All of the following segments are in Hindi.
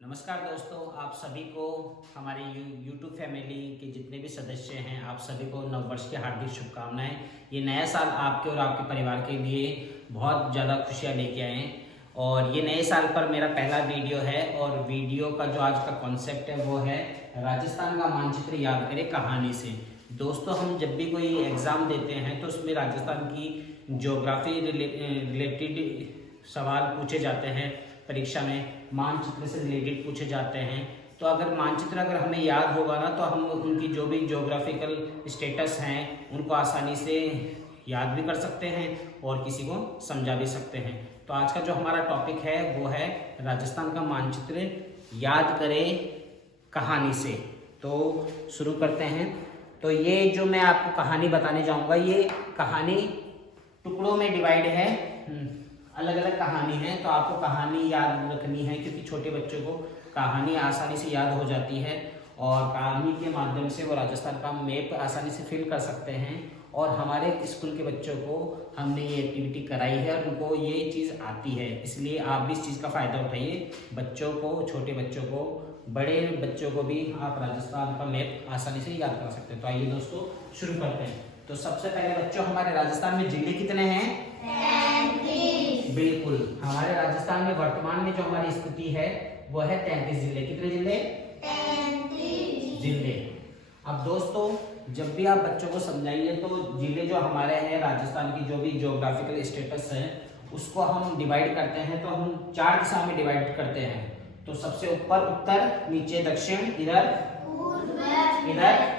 नमस्कार दोस्तों, आप सभी को हमारे YouTube फैमिली के जितने भी सदस्य हैं, आप सभी को नववर्ष की हार्दिक शुभकामनाएं। ये नया साल आपके और आपके परिवार के लिए बहुत ज़्यादा खुशियां लेके आए हैं और ये नए साल पर मेरा पहला वीडियो है और वीडियो का जो आज का कॉन्सेप्ट है वो है राजस्थान का मानचित्र याद करें कहानी से। दोस्तों, हम जब भी कोई एग्ज़ाम देते हैं तो उसमें राजस्थान की ज्योग्राफी रिलेटेड सवाल पूछे जाते हैं, परीक्षा में मानचित्र से रिलेटेड पूछे जाते हैं। तो अगर मानचित्र हमें याद होगा ना तो हम उनकी जो भी ज्योग्राफिकल स्टेटस हैं उनको आसानी से याद भी कर सकते हैं और किसी को समझा भी सकते हैं। तो आज का जो हमारा टॉपिक है वो है राजस्थान का मानचित्र याद करें कहानी से। तो शुरू करते हैं। तो ये जो मैं आपको कहानी बताने जाऊंगा, ये कहानी टुकड़ों में डिवाइड है, अलग अलग कहानी है। तो आपको कहानी याद रखनी है क्योंकि छोटे बच्चों को कहानी आसानी से याद हो जाती है और कहानी के माध्यम से वो राजस्थान का मैप आसानी से फिल कर सकते हैं। और हमारे स्कूल के बच्चों को हमने ये एक्टिविटी कराई है और उनको ये चीज़ आती है, इसलिए आप भी इस चीज़ का फ़ायदा उठाइए। बच्चों को, छोटे बच्चों को, बड़े बच्चों को भी आप राजस्थान का मैप आसानी से याद कर सकते हैं। तो आइए दोस्तों शुरू करते हैं। तो सबसे पहले बच्चों, हमारे राजस्थान में जिले कितने हैं? बिल्कुल, हमारे राजस्थान में वर्तमान में जो हमारी स्थिति है वो है 33 जिले। कितने जिले? 33 जिले। अब दोस्तों, जब भी आप बच्चों को समझाइए तो जिले जो हमारे हैं राजस्थान की, जो भी ज्योग्राफिकल स्टेटस है उसको हम डिवाइड करते हैं। तो हम 4 दिशा में डिवाइड करते हैं। तो सबसे ऊपर उत्तर, नीचे दक्षिण, इधर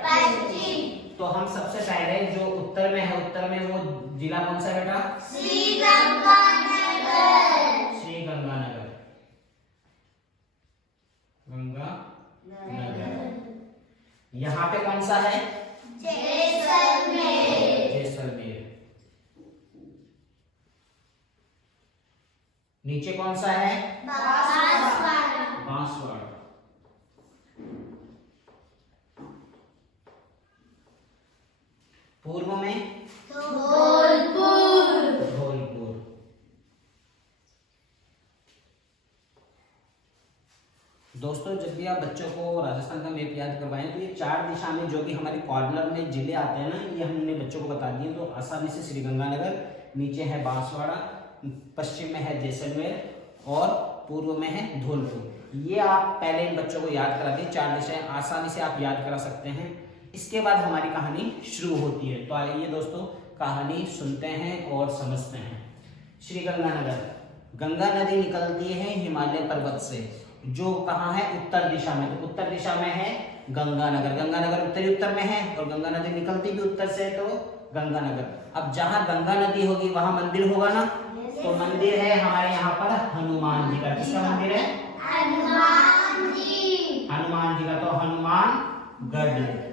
पश्चिम। तो हम सबसे पहले जो उत्तर में है, उत्तर में वो जिला कौन सा बेटा? श्री गंगानगर। यहाँ पे कौन सा है? जैसलमेर। नीचे कौन सा है? बांसवाड़ा। पूर्व में धौलपुर। दोस्तों, जब भी आप बच्चों को राजस्थान का मैप याद करवाएं तो ये 4 दिशा में जो भी हमारे कॉर्नर में जिले आते हैं ना, ये हमने बच्चों को बता दिए। तो आसानी से श्रीगंगानगर, नीचे है बांसवाड़ा, पश्चिम में है जैसलमेर और पूर्व में है धौलपुर। ये आप पहले इन बच्चों को याद करा दें। 4 दिशाएं आसानी से आप याद करा सकते हैं। इसके बाद हमारी कहानी शुरू होती है। तो आइए दोस्तों कहानी सुनते हैं और समझते हैं। श्री गंगानगर, गंगा नदी निकलती है हिमालय पर्वत से, जो कहाँ है? उत्तर दिशा में। तो उत्तर दिशा में है गंगानगर। गंगानगर उत्तरी उत्तर में है और गंगा नदी निकलती भी उत्तर से, तो गंगानगर। अब जहाँ गंगा नदी होगी वहां मंदिर होगा ना, तो मंदिर है हमारे यहाँ पर हनुमान जी का। किसका मंदिर है? हनुमान जी का। तो हनुमानगढ़।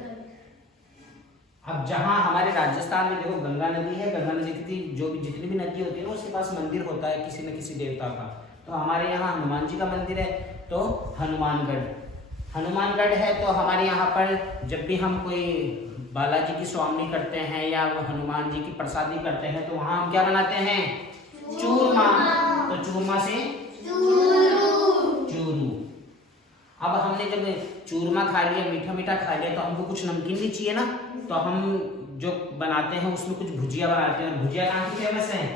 अब जहाँ हमारे राजस्थान में देखो गंगा नदी है, गंगा नदी की जो भी जितनी भी नदी होती है उसके पास मंदिर होता है किसी न किसी देवता का। तो हमारे यहाँ हनुमान जी का मंदिर है, तो हनुमानगढ़ है। तो हमारे यहाँ पर जब भी हम कोई बालाजी की स्वामी करते हैं या हनुमान जी की प्रसादी करते हैं तो वहाँ हम क्या बनाते हैं? चूरमा। तो चूरमा से चूरू। अब हमने जब चूरमा खा लिया, मीठा मीठा खा लिया, तो हमको कुछ नमकीन भी चाहिए ना। तो हम जो बनाते हैं उसमें कुछ भुजिया बनाते हैं। भुजिया कहाँ की फेमस है?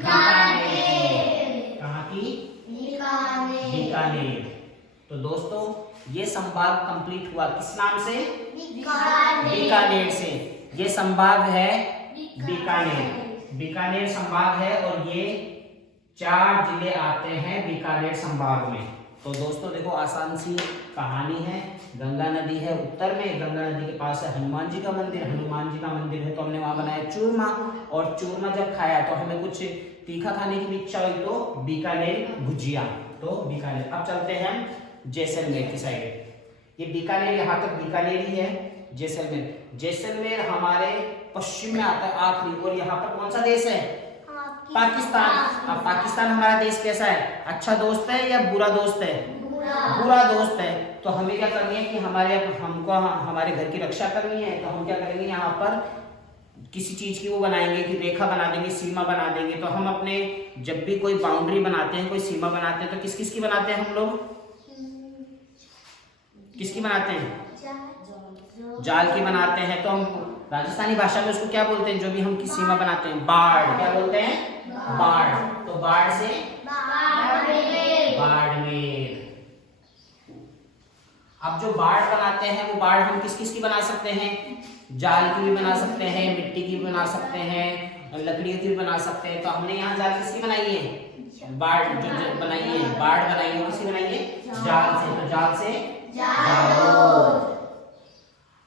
कहाँ की? बीकानेर। तो दोस्तों ये संभाग कंप्लीट हुआ किस नाम से? बीकानेर से। ये संभाग है बीकानेर संभाग है और ये 4 जिले आते हैं बीकानेर संभाग में। तो दोस्तों देखो आसान सी कहानी है। गंगा नदी है उत्तर में, गंगा नदी के पास है हनुमान जी का मंदिर। हनुमान जी का मंदिर है तो हमने वहां बनाया चूरमा, और चूरमा जब खाया तो हमें कुछ तीखा खाने की भी इच्छा हुई तो बीकानेर भुजिया। तो बीकानेर। अब चलते हैं जैसलमेर की साइड। ये बीकानेर, यहाँ तक बीकानेर ही है। जैसलमेर हमारे पश्चिम में आता है आखिरी। और यहाँ पर कौन सा देश है? पाकिस्तान। अब पाकिस्तान हमारा देश कैसा है? अच्छा दोस्त है या बुरा दोस्त है? बुरा दोस्त है। तो हमें क्या करनी है कि हमको हमारे घर की रक्षा करनी है। तो हम क्या करेंगे, यहाँ पर किसी चीज की वो बनाएंगे कि रेखा बना देंगे, सीमा बना देंगे। तो हम अपने जब भी कोई बाउंड्री बनाते हैं, कोई सीमा बनाते हैं, तो किस किस की बनाते हैं हम लोग? किसकी बनाते हैं? जाल की बनाते हैं। तो हम राजस्थानी भाषा में उसको क्या बोलते हैं? जो भी हम की सीमा बनाते हैं, बाड़। क्या बोलते हैं? बाड़। तो बाड़ से बाड़मेर। अब जो बाड़ बनाते हैं वो बाड़ हम किस किस की बना सकते हैं? जाल की भी बना सकते हैं, मिट्टी की भी बना सकते हैं, लकड़ी की भी बना सकते हैं। तो हमने यहाँ जाल किसकी बनाई है? बाड़ जो बनाई है, बाड़ बनाई है, किसकी बनाई है? जाल से। तो जाल से जालोर।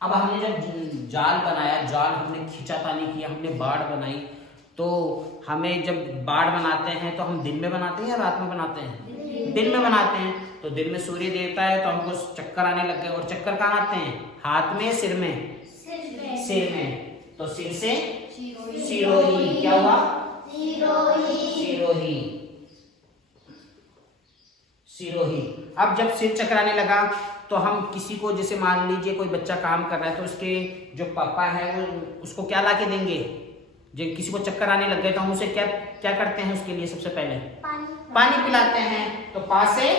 अब हमने जब जाल बनाया, जाल हमने खींचातानी किया, हमने बाड़ बनाई, तो हमें जब बाड़ बनाते हैं तो हम दिन में बनाते हैं या रात में बनाते हैं? दिन में बनाते हैं। तो दिन में सूर्य देवता है तो हमको चक्कर आने लग गए। और चक्कर कहाँ आते हैं? हाथ में, सिर में? सिर में। तो सिर से सिरोही। क्या हुआ? सिरोही। सिरोही। अब जब सिर चकराने लगा तो हम किसी को, जैसे मान लीजिए कोई बच्चा काम कर रहा है तो उसके जो पापा है वो उसको क्या ला के देंगे? जो किसी को चक्कर आने लग गए तो हम उसे क्या क्या करते हैं? उसके लिए सबसे पहले पानी पिलाते हैं। तो पासे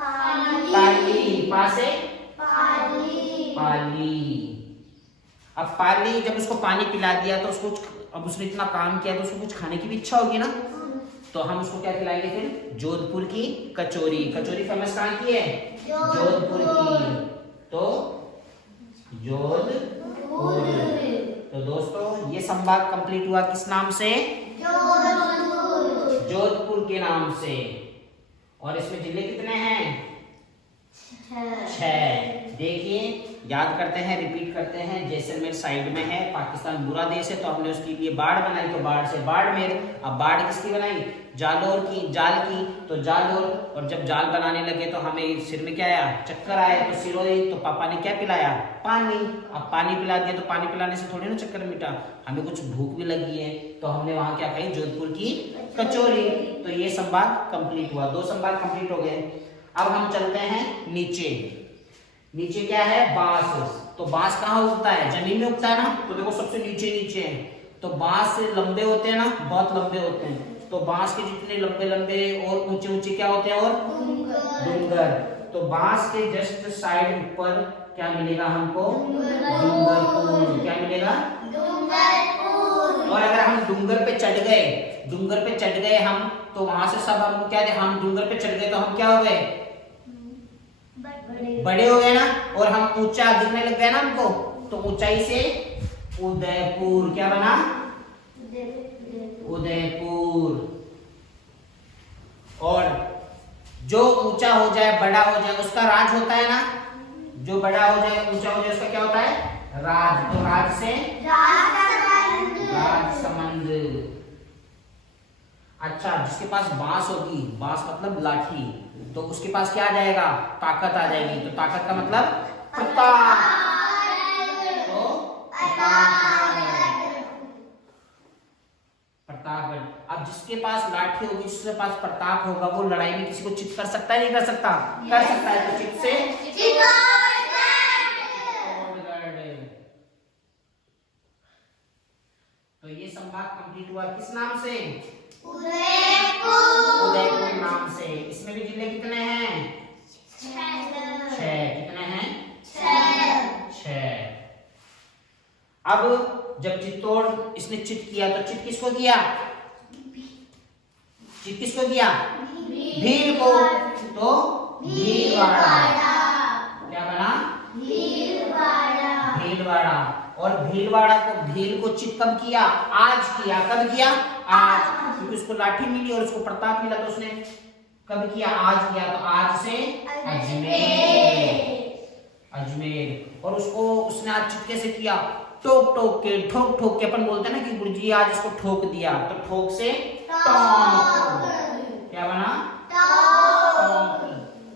पाली, पासे पाली। अब पाली, जब उसको पानी पिला दिया तो उसको, अब उसने इतना काम किया तो उसको कुछ खाने की भी इच्छा होगी ना। तो हम उसको क्या खिलाएंगे फिर? जोधपुर की कचौरी। कचौरी फेमस कहाँ की है? जोधपुर की। तो जोधपुर। तो दोस्तों ये संवाद कंप्लीट हुआ किस नाम से? जोधपुर के नाम से। और इसमें जिले कितने हैं? 6। देखिए, याद करते हैं, रिपीट करते हैं। जैसलमेर साइड में है, पाकिस्तान बुरा देश है, तो हमने उसके लिए बाढ़ बनाई, तो बाढ़ से बाड़मेर। अब बाढ़ किसकी बनाई? जालोर की, जाल की। तो जालोर। और जब जाल बनाने लगे तो हमें सिर में क्या आया? चक्कर आया। तो सिरोही। तो पापा ने क्या पिलाया? पानी। अब पानी पिला दिया तो पानी पिलाने से थोड़ी ना चक्कर मिटा, हमें कुछ भूख भी लगी है तो हमने वहां क्या खाई? जोधपुर की कचौरी। तो ये संवाद कंप्लीट हुआ। 2 संवाद कंप्लीट हो गए। अब हम चलते हैं नीचे। नीचे क्या है? बांस। तो बांस कहाँ उगता है? जमीन में उगता है ना। तो देखो सबसे नीचे नीचे है। तो बांस लंबे होते हैं ना, बहुत लंबे होते हैं। तो बांस के जितने लंबे लंबे और ऊंचे ऊंचे क्या होते हैं? और डूंगर। तो बांस के जस्ट साइड ऊपर क्या मिलेगा हमको? डूंगरपुर। क्या मिलेगा? और अगर हम डूंगर पे चढ़ गए, डूंगर पे चढ़ गए हम, तो वहां से सब हमको क्या? हम डूंगर पे चढ़ गए तो हम क्या हो गए? बड़े हो गए ना। और हम ऊंचा दिखने लग गए ना हमको, तो ऊंचाई से उदयपुर। क्या बना? उदयपुर। और जो ऊंचा हो जाए, बड़ा हो जाए, उसका राज होता है ना। जो बड़ा हो जाए, ऊंचा हो जाए, उसका क्या होता है? राज। तो राज से राजसमंद। अच्छा, जिसके पास बांस होगी, बांस मतलब लाठी, तो उसके पास क्या आ जाएगा? ताकत आ जाएगी। तो ताकत का मतलब प्रताप। तो प्रतापगढ़। अब जिसके पास लाठी होगी, जिसके पास प्रताप होगा, वो लड़ाई में किसी को चित कर सकता है? नहीं कर सकता? कर सकता है। तो चित से तो ये संवाद कंप्लीट हुआ किस नाम से? उदयपुर नाम से। इसमें भी जिले कितने हैं? 6। कितने हैं? 6। अब जब चित्तौड़ इसने चित किया तो चित किसको किया? चित किसको किया? भील को। तो भीलवाड़ा। क्या बना? भीलवाड़ा। और भीलवाड़ा को, भील को चित कब किया? आज किया। कब किया? आज। क्योंकि उसको लाठी मिली और उसको प्रताप मिला, तो उसने कब किया? आज किया। तो आज से अजमेर। अजमेर। और उसको उसने आज चित कैसे किया? ठोक ठोक के, ठोक ठोक के। अपन बोलते हैं ना कि गुरुजी आज इसको ठोक दिया, तो ठोक से टोंक। क्या बना? टोंक।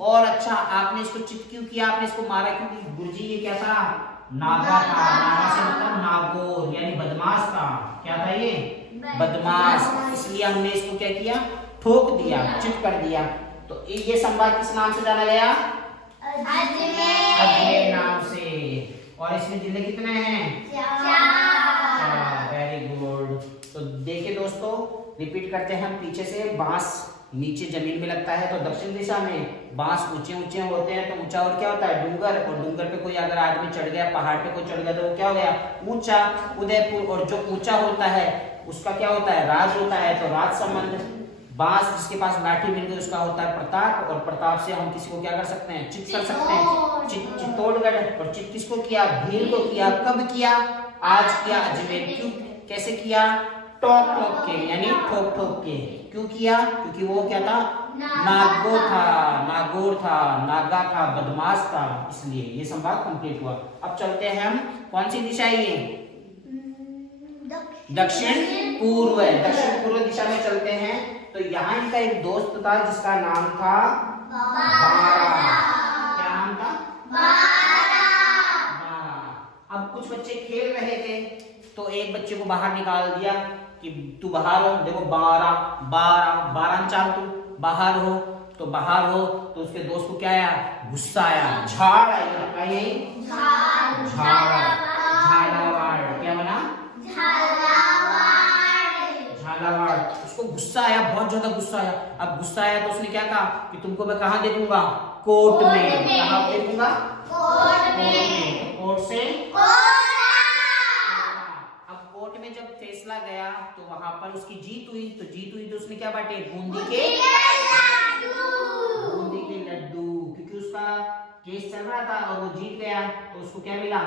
और अच्छा, आपने इसको चित क्यों किया? आपने इसको मारा क्योंकि गुरुजी ये क्या था? नागा था। नागा से मतलब नागोर, यानी बदमाश था। क्या था ये? बदमाश। इसलिए हमने इसको क्या किया? ठोक दिया, चित कर दिया। तो ये संवाद किस नाम से जाना गया? अजमेर नाम से। और इसमें जिले कितने हैं? 4। Very good. तो देखिए दोस्तों, रिपीट करते हैं हम पीछे से। बांस नीचे जमीन में लगता है। तो दक्षिण दिशा में बांस ऊंचे ऊंचे होते हैं, तो ऊंचा और क्या होता है, डूंगर, और डूंगर पे कोई अगर आदमी चढ़ गया, पहाड़ पे कोई चढ़ गया तो वो क्या हो गया, ऊंचा। उदयपुर, और जो ऊंचा होता है उसका क्या होता है, राज होता है, तो राज संबंध। बांस, जिसके पास लाठी मिल गई उसका होता है प्रताप, और प्रताप से हम किसी को क्या कर सकते हैं, चित कर सकते हैं, चित्तौड़गढ़। और चित किसको किया, भील को किया। कब किया, आज किया अजमेर। क्यों, कैसे किया, टोक टोक के, यानी ठोक ठोक के। क्यों किया, क्योंकि वो क्या था, नागो था, नागौर था, नागा था, बदमाश था, इसलिए ये संवाद कंप्लीट हुआ। अब चलते हैं हम, कौन सी दिशा है ये, दक्षिण पूर्व है, दक्षिण पूर्व दिशा में चलते हैं। तो यहाँ इनका एक दोस्त था जिसका नाम था बारा। क्या नाम था, बारा। अब कुछ बच्चे खेल रहे थे, तो एक बच्चे को बाहर निकाल दिया कि तू बाहर हो। देखो, बारा बारा, 12 चार, तू बाहर हो। तो बाहर हो तो उसके दोस्त को क्या आया, गुस्सा आया। झाड़ आई, झाड़, झालावाड़, क्या बना, झालावाड़। उसको गुस्सा आया, बहुत ज्यादा गुस्सा आया। अब गुस्सा आया तो उसने क्या कहा कि तुमको मैं कहाँ देखूंगा, कोर्ट में। कहाँ देखूंगा, कोर्ट में। कोर्ट से, अब कोर्ट में जब फैसला गया तो वहां पर उसकी जीत हुई। तो जीत हुई तो उसने क्या बांटे, बूंदी के लड्डू, क्योंकि उसका केस चल रहा था और वो जीत गया तो उसको क्या मिला,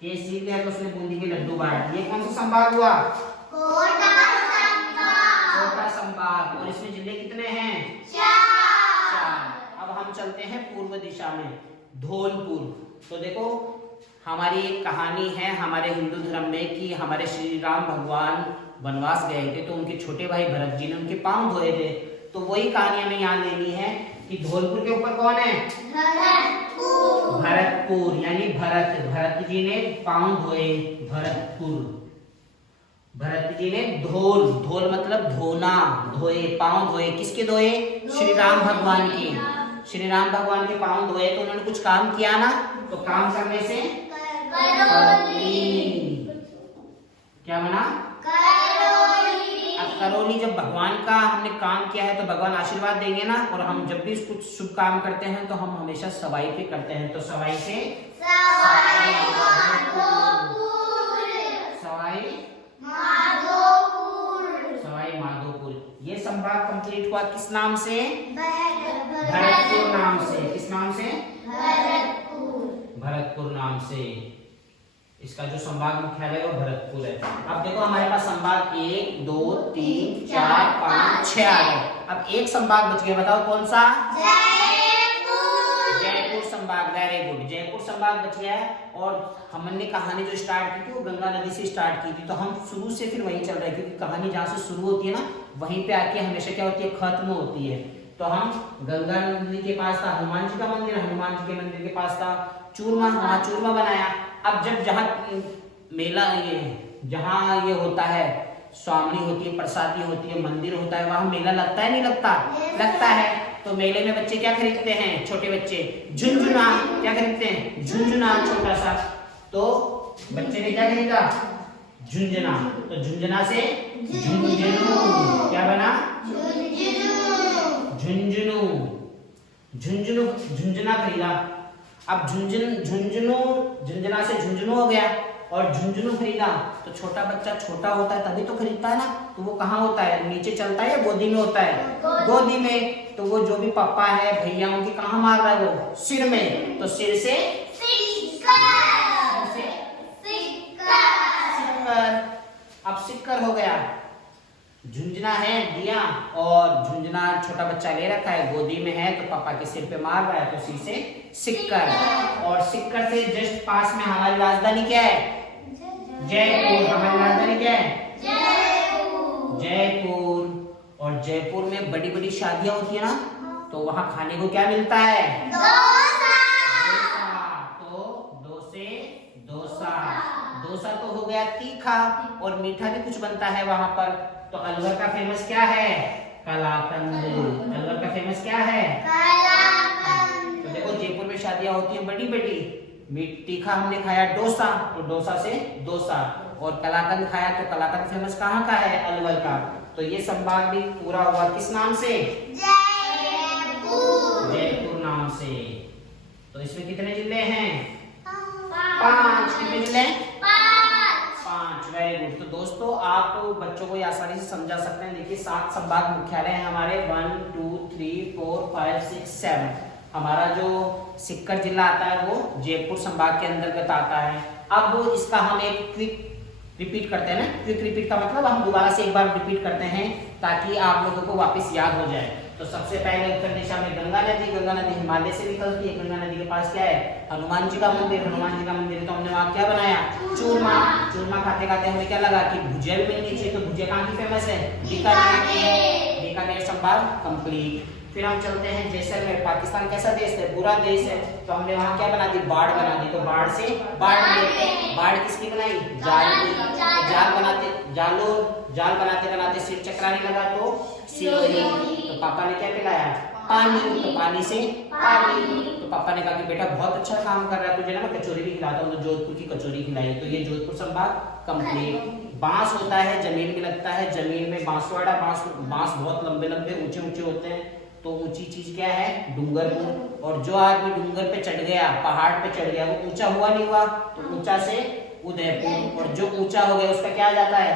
केस जीत गया तो उसने बूंदी के लड्डू बांट। ये कौन सा संभाग हुआ, छोटा संभाग। और इसमें जिले कितने हैं, 4। अब हम चलते हैं पूर्व दिशा में, धौलपुर। तो देखो, हमारी एक कहानी है हमारे हिंदू धर्म में कि हमारे श्री राम भगवान वनवास गए थे, तो उनके छोटे भाई भरत जी ने उनके पांव धोए थे। तो वही कहानी हमें यहाँ लेनी है कि धौलपुर के ऊपर कौन है, भरतपुर, यानी भरत जी ने पांव धोए, भरतपुर। भरत जी ने धोल मतलब धोना, धोए, पांव धोए। किसके धोए, श्री राम भगवान के। श्री राम भगवान के पांव धोए तो उन्होंने कुछ काम किया ना, तो काम करने से क्या बना, अब करौली। जब भगवान का हमने काम किया है तो भगवान आशीर्वाद देंगे ना। और हम जब भी कुछ शुभ काम करते हैं तो हम हमेशा सवाई पे करते हैं। तो सवाई से सवाई माधोपुर। ये संभाग कंप्लीट हुआ किस नाम से, भरतपुर नाम से। किस नाम से, भरतपुर नाम से। इसका जो संभाग मुख्यालय है वो भरतपुर है। अब देखो, हमारे पास संभाग 1 2 3 4 5 6 आ गए। अब एक संभाग बच गया, बताओ कौन सा, जयपुर संभाग। वेरी गुड, जयपुर संभाग बच गया है। और हमने कहानी जो स्टार्ट की थी वो गंगा नदी से स्टार्ट की थी, तो हम शुरू से फिर वहीं चल रहे हैं, क्योंकि कहानी जहाँ से शुरू होती है ना वहीं पे आके हमेशा क्या होती है, खत्म होती है। तो हम गंगा नदी के पास था हनुमान जी का मंदिर, हनुमान जी के मंदिर के पास था चूरमा, वहां चूरमा बनाया। अब जब जहाँ मेला, ये जहाँ ये होता है, स्वामी होती है, प्रसादी होती है, मंदिर होता है, वहां मेला लगता है, नहीं लगता, लगता है। तो मेले में बच्चे क्या खरीदते हैं, छोटे बच्चे झुनझुना। क्या खरीदते हैं, झुनझुना, छोटा सा। तो बच्चे ने क्या खरीदा, झुनझुना। तो झुनझुना से झुंझुनू, क्या बना, झुंझुनू। झुंझुनू, झुंझुना खरीदा। अब झुंझुना से झुंझुनू हो गया। और झुंझुनू खरीदा तो छोटा बच्चा छोटा होता है तभी तो खरीदता है ना। तो वो कहाँ होता है, नीचे चलता है या गोदी में होता है, गोदी में। तो वो जो भी पापा है, भैया, उनके कहाँ मार रहा है, वो सिर में। तो सिर से अब सिक्कर हो गया। झुंझुना है दिया, और झुंझुना छोटा बच्चा ले रखा है, गोदी में है, तो पापा के सिर पे मार रहा है, तो सिर से सिक्कर। और सिक्कर से जस्ट पास में हमारी राजधानी क्या है, जयपुर। हमारी राजधानी क्या है, जयपुर। और जयपुर में बड़ी बड़ी शादियां होती है ना, तो वहां खाने को क्या मिलता है, डोसा। तो डोसा तो हो गया तीखा, और मीठा भी कुछ बनता है वहां पर। तो अलवर का फेमस क्या है, कलाकंद। अलवर का फेमस क्या है, कलाकंद। तो देखो, जयपुर में शादियां होती है बड़ी बड़ी। तीखा हमने खाया डोसा, तो डोसा से डोसा। और कलाकंद खाया, तो कलाकंद फेमस कहाँ का है, अलवर का। तो ये संभाग भी पूरा हुआ किस नाम से? जयपुर नाम से। तो इसमें कितने जिले हैं? 5। कितने जिले? 5। Very good. तो दोस्तों आप बच्चों को आसानी से समझा सकते हैं। देखिए 7 संभाग मुख्यालय हैं हमारे, 1 2 3 4 5 6 7। हमारा जो सीकर जिला आता है वो जयपुर संभाग के अंतर्गत आता है। अब इसका हम एक क्विक रिपीट करते हैं ना। क्विक रिपीट का मतलब हम दोबारा से एक बार रिपीट करते हैं ताकि आप लोगों को वापस याद हो जाए। तो सबसे पहले उत्तर दिशा में गंगा नदी हिमालय से निकलती है। गंगा नदी के पास क्या है? हनुमान जी का मंदिर। हनुमान जी का मंदिर तो हमने वहाँ क्या बनाया? चूरमा। चूरमा खाते खाते हमें क्या लगा कि भुजिया भी मिलनी चाहिए। तो भुजिया कहाँ की फेमस है? बीकानेर संभाग कंप्लीट। फिर हम चलते हैं जैसलमेर। पाकिस्तान कैसा देश है? बुरा देश है। तो हमने वहाँ क्या बना दी? बाढ़ बना दी। तो बाढ़ से बाढ़ किसकी बनाई? जाल बनाते सिर चकराने लगा तो सिलोरी। तो पापा ने क्या पिलाया? पानी। तो पानी से पानी। तो पापा ने कहा कि बेटा बहुत अच्छा काम कर रहा है, तुझे ना मैं कचौरी भी खिलाता हूँ। तो जोधपुर की कचौरी खिलाई। तो ये जोधपुर संभाग कंप्लीट। बांस होता है जमीन में लगता है। जमीन में बांसवाड़ा। बांस बहुत लंबे लंबे ऊंचे ऊंचे होते हैं। तो ऊंची चीज क्या है? डूंगरपुर। और जो आदमी डूंगर पे चढ़ गया, पहाड़ पे चढ़ गया, वो ऊंचा हुआ नहीं हुआ? तो ऊंचा से उदयपुर। और जो ऊंचा हो गया उसका क्या आ जाता है?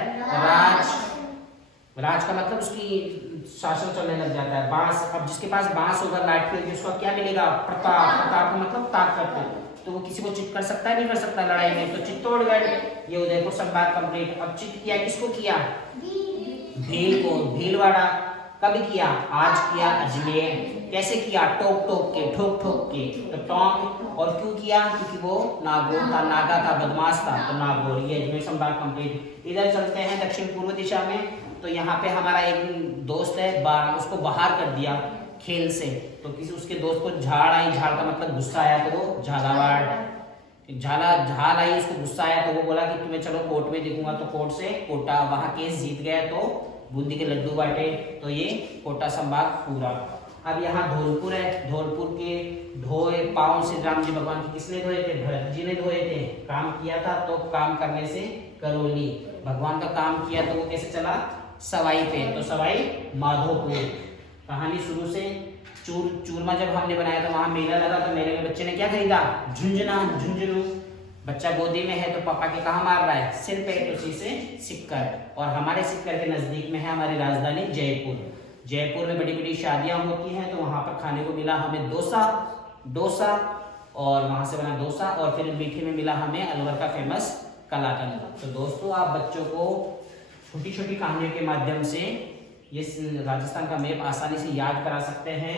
राज का मतलब उसकी शासन चलने लग जाता है। बांस। अब जिसके पास बांस होगा लाठी होगी उसका क्या मिलेगा? प्रताप। प्रताप का मतलब ताकत। तो वो किसी को चित कर सकता है? नहीं कर सकता लड़ाई में। तो चित्तौड़गढ़। ये उदयपुर संभाग कंप्लीट। अब चित किया किसको? किया भील को। भीलवाड़ा कब किया? आज किया। अजमेर कैसे किया? टोक टोक के, ठोक ठोक के। तो टोक। और क्यों किया? क्योंकि वो नागौर था, नागा था, बदमाश था, तो नागौर। ये अजमेर संभाग कंप्लीट। इधर चलते हैं दक्षिण पूर्व दिशा में। तो यहाँ पे हमारा एक दोस्त है, उसको बाहर कर दिया खेल से। तो किसी उसके दोस्त को झाड़ आई। झाड़ का मतलब गुस्सा आया तो वो झालावाड़। झाल आई, उसको गुस्सा आया तो वो बोला कि तुम्हें चलो कोर्ट में देखूंगा। तो कोर्ट से कोटा, वहां केस जीत गया तो बूंदी के लड्डू बांटे। तो ये कोटा संभाग पूरा। अब यहाँ धौलपुर है। धौलपुर के धोए पाँव श्री राम जी भगवान की किसने धोए थे? भरत जी ने धोए थे। काम किया था तो काम करने से करौली। भगवान का काम किया तो वो कैसे चला? सवाई पे। तो सवाई माधोपुर। कहानी शुरू से। चूरमा जब हमने बनाया था वहां मेला लगा। तो मेले में बच्चे ने क्या खरीदा? झुंझुनू। बच्चा गोदी में है तो पापा के कहाँ मार रहा है? सिर पे। उसी से सिक्कर। और हमारे सिक्कर के नजदीक में है हमारी राजधानी जयपुर। जयपुर में बड़ी बड़ी शादियां होती हैं। तो वहां पर खाने को मिला हमें डोसा और वहां से बना डोसा। और फिर मीठे में मिला हमें अलवर का फेमस कलाकंद। तो दोस्तों आप बच्चों को छोटी छोटी कहानियों के माध्यम से ये राजस्थान का मैप आसानी से याद करा सकते हैं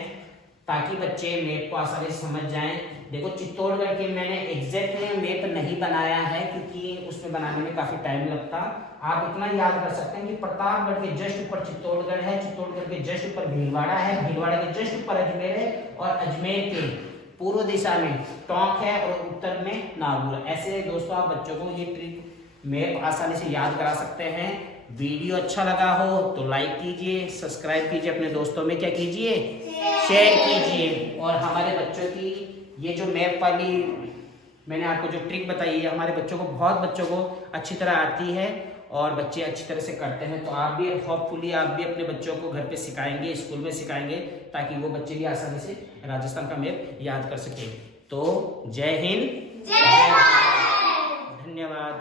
ताकि बच्चे मैप को आसानी से समझ जाएं। देखो चित्तौड़गढ़ के मैंने एग्जैक्टली मैप नहीं बनाया है क्योंकि उसमें बनाने में काफी टाइम लगता। आप इतना याद कर सकते हैं कि प्रतापगढ़ के जस्ट ऊपर चित्तौड़गढ़ है। चित्तौड़गढ़ के जस्ट ऊपर भीलवाड़ा है। भीलवाड़ा के जस्ट ऊपर अजमेर है। और अजमेर के पूर्व दिशा में टोंक है और उत्तर में नागौर। ऐसे दोस्तों आप बच्चों को ये ट्रिक मैप आसानी से याद करा सकते हैं। वीडियो अच्छा लगा हो तो लाइक कीजिए, सब्सक्राइब कीजिए, अपने दोस्तों में क्या कीजिए? शेयर कीजिए। और हमारे बच्चों की ये जो मैप वाली मैंने आपको जो ट्रिक बताई है हमारे बच्चों को, बहुत बच्चों को अच्छी तरह आती है और बच्चे अच्छी तरह से करते हैं। तो आप भी होपफुली आप भी अपने बच्चों को घर पे सिखाएंगे, स्कूल में सिखाएंगे ताकि वो बच्चे भी आसानी से राजस्थान का मैप याद कर सके। तो जय हिंद, जय भारत, धन्यवाद।